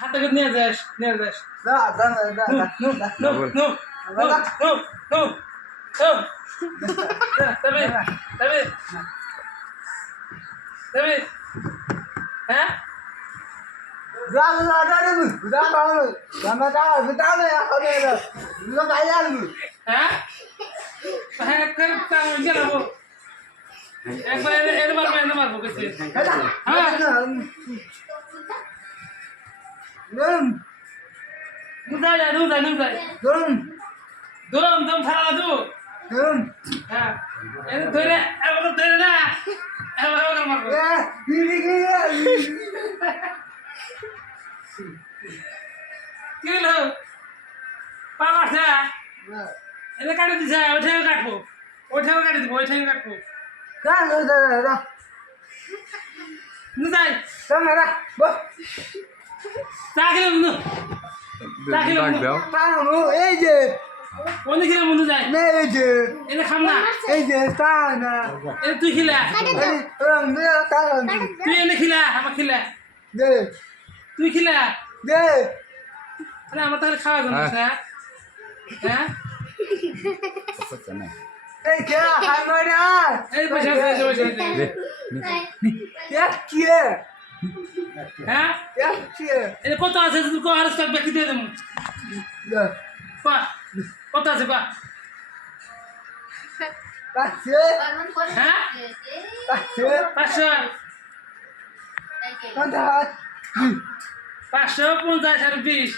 হাতে করে নিয়ে যাস দা দা দা দা no no no no no no no তবে তবে তবে হ্যাঁ দা দা দা দা দা দা দা দা দা lo kaya lu হ্যাঁ হ্যাঁ করতে গেলাম একবার এর মারবো কেসে হ্যাঁ নুজাই দরম দম ছাড়া দু হ্যাঁ এর ধরে না এবার মারবো কি হলো পা মারছে এটা কাটি দিছে ওইটাও কাটবো কাটি দিব ওইটাও কাটবো নুজাই চা খেলাম নু এই যে অনেক খেলাম বন্ধু যায় এই যে এটা খাম না এই যে তা না এটা তুই খিলা তুই এনে খিলা আমার খিলা দে তুই খিলা দে আরে আমার তাহলে খাওয়া যাবে না হ্যাঁ এই কে হাই মারা এই পয়সা দে এক কি হ্যাঁ এক কি এটা কত আছে তুই কো আর স্টক বাকি দিয়ে দেবো পা কত আছে পা পাচ্ছে হ্যাঁ পাচ্ছে 500 কত 550 আর 20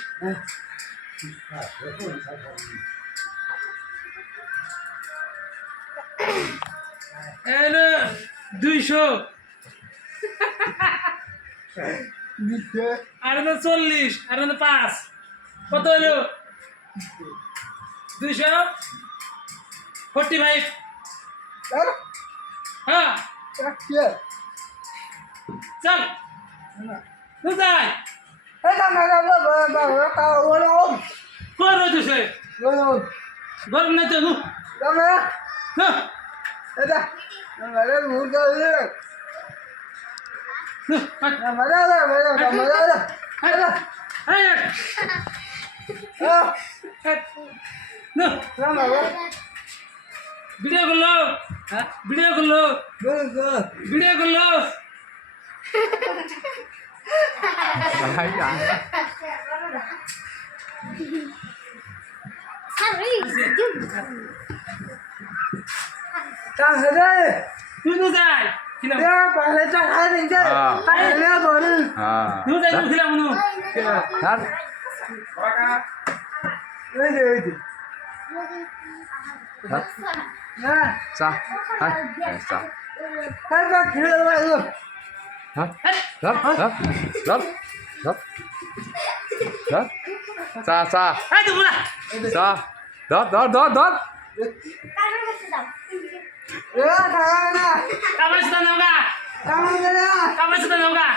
এলো 200 দিছে আর 40 আর 5 কত হলো 245 আর হ্যাঁ এক কি চল তুই যাই এই না না না ওলো কই রইছে ওলো গরম না তো নু দামে হ্যাঁ এটা আমারে মুখ দিয়ে আমারে ভিডিও করলো ভিডিও করলো তুই নু যাই খিলাম নু যাই নু খিলাম নু চা হাই চা চা চা এই তো বুড়া চা ধর কামাই সুদা নামগা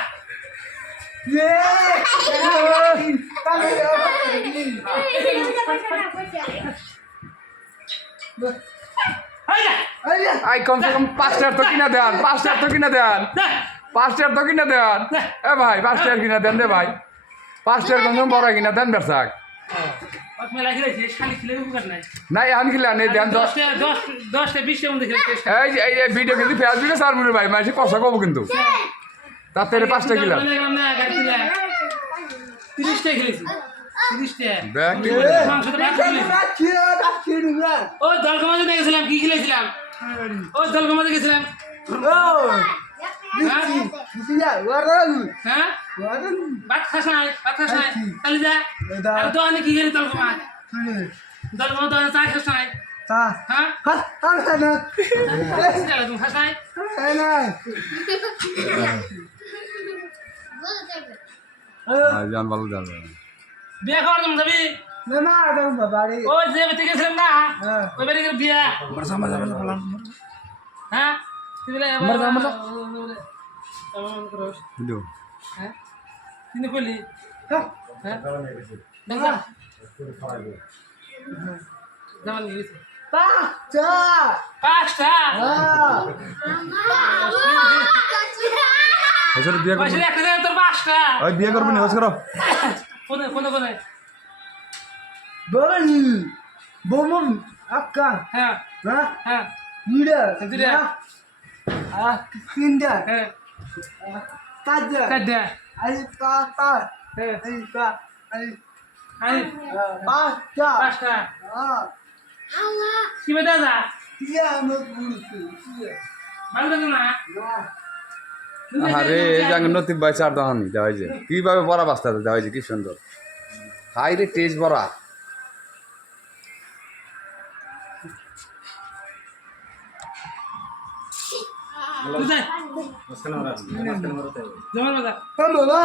আই কমসে কম 5 টাকা তো কিনা দেন 5 টাকা তো কিনা দেন 5 টাকা তো কিনা দেন এ ভাই 5 টাকা কিনা দেন রে ভাই 5 টাকা কম বড় কিনা দেন বেরসাক মেলা খেলেছি শালি খেলে উপকার নাই নাই আন কিলা নেই দেন 10টা 20টা মধ্যে খেলে এই ভিডিও কিন্তু ফেসবুকে সার মুরে ভাই মাসে কথা কব কিন্তু তাতে 5 টাকা কিলা 30টা খেলেছি 30টা দেখ মাংস তো ভাত খেলেছি ও দলগমাতে গেছিলাম কি খেলেছিলাম ও দলগমাতে গেছিলাম হ্যাঁ ভাত খাস নাই তাহলে যা আর তো অনেক কি খেলি দলগমা তো চা খাস নাই হ্যাঁ তুমি খাস নাই জান ভালো যাবে বিয়া খাওয়ার জন্য যাবি ওই যে বেঁচে গেছিলাম না ওই বাড়ি বিয়া হ্যাঁ তুই বলে ভিডিও হ্যাঁ তিনি কইলি হ্যাঁ দেখা জামান গেছে 5টা হসর বিয়ে করবো পয়সা একটা দেয় তোর 5টা ওই বিয়ে করবো নি হস করো কোনে Bani, bomom, akka, হ্যাঁ ha, হ্যাঁ nida, Nida. kinda, হ্যাঁ tada, কাদ্দা ali kata, হ্যাঁ ali ka, ali I pasta, 5টা ah, কি বেটা যা iya mo bulu, iya, ভালো লাগে না nah, আরে এই যে নতিব ভাই চার দহন দেওয়া হয়েছে কিভাবে বড়া বাস্তা দেওয়া হয়েছে কি সুন্দর হাই রে টেস্ট বড়া তুই যা মাঝখানে মারা মাঝখানে মারাতে হবে জমার বাজা kamu lah.